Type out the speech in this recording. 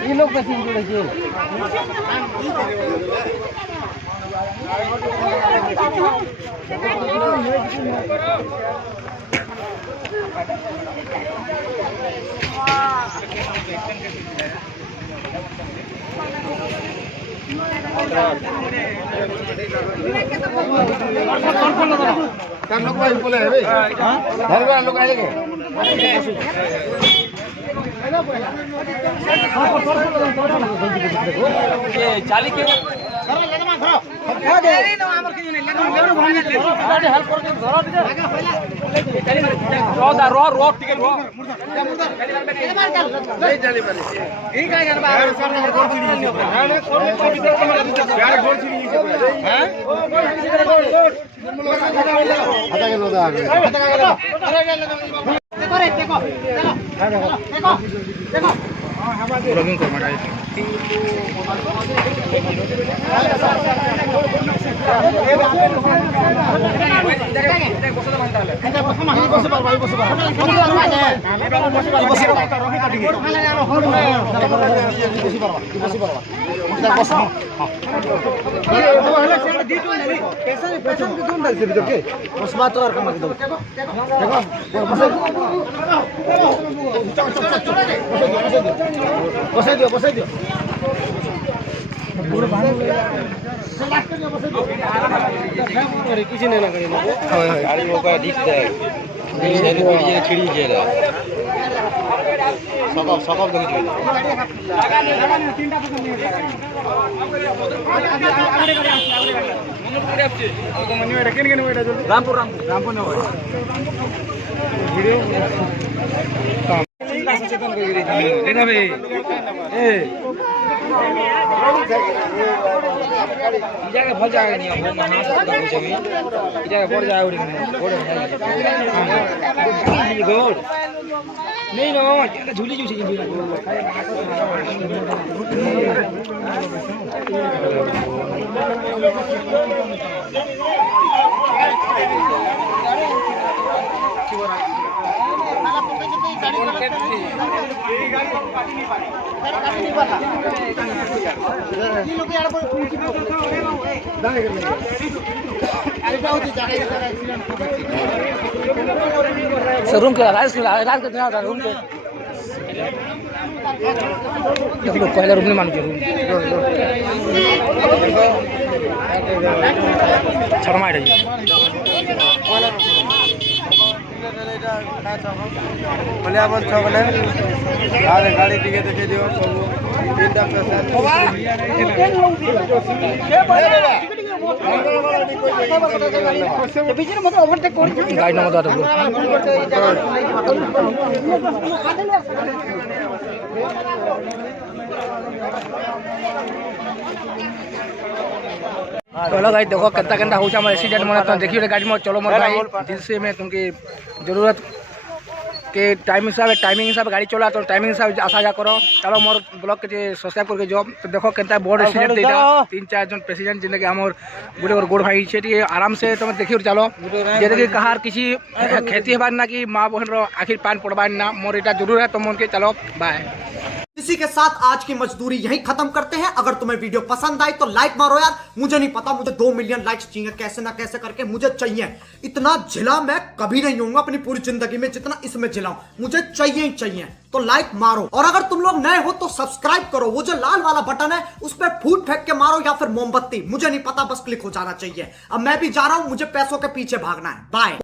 ये लोग कैसे जुड़े थे? लोग बोले घर लोग आएंगे चाली के बसाई दियो किसी नहीं लगा गाड़ी होगा दिखता है छिड़ी जेला सकल देखिए रामपुर रामपुर वीडियो लेना भाई जगह भल जाएगा नहीं वो महान से तो जगह जगह बढ़ जाएगा उड़ी गोड़ नहीं ना झूली झूली रूम के रात के रूम के पहले रूम नहीं मान के रूम शर्मा है गाड़ी टिके देखे दियो गाड़ी नंबर चलो भाई देखो केता केता हो एक्सीडेंट मन तुम देखिए गाड़ी में चलो मत भाई जिससे मैं तुमकी जरूरत के टाइमिंग हिसाब गाड़ी चला तो टाइमिंग हिसाब आसा जा करो चलो मोर ब्लॉग के सब्सक्राइब करके जॉब तो देखो केता बड़ एक्सीडेंट देता 3-4 जन पेसेंजर जिनके हमर गुड़े और गोड़ भाई छे आराम से तुम देखिए चलो जैसे कि कहार किसी खेती हेबार ना कि माँ बहन रो आखिर पान पड़बार ना मोर इटा जरूर है तुम उनके चलो बाय। इसी के साथ आज की मजदूरी यहीं खत्म करते हैं। अगर तुम्हें वीडियो पसंद आई तो लाइक मारो यार। मुझे नहीं पता, मुझे 2 मिलियन लाइक्स चाहिए, कैसे ना कैसे करके मुझे चाहिए। इतना झिला मैं कभी नहीं होऊंगा अपनी पूरी जिंदगी में जितना इसमें झिलाऊं, मुझे चाहिए ही चाहिए। तो लाइक मारो और अगर तुम लोग नए हो तो सब्सक्राइब करो। वो जो लाल वाला बटन है उस पर फूट फेंक के मारो या फिर मोमबत्ती, मुझे नहीं पता, बस क्लिक हो जाना चाहिए। अब मैं भी जा रहा हूं, मुझे पैसों के पीछे भागना है। बाय।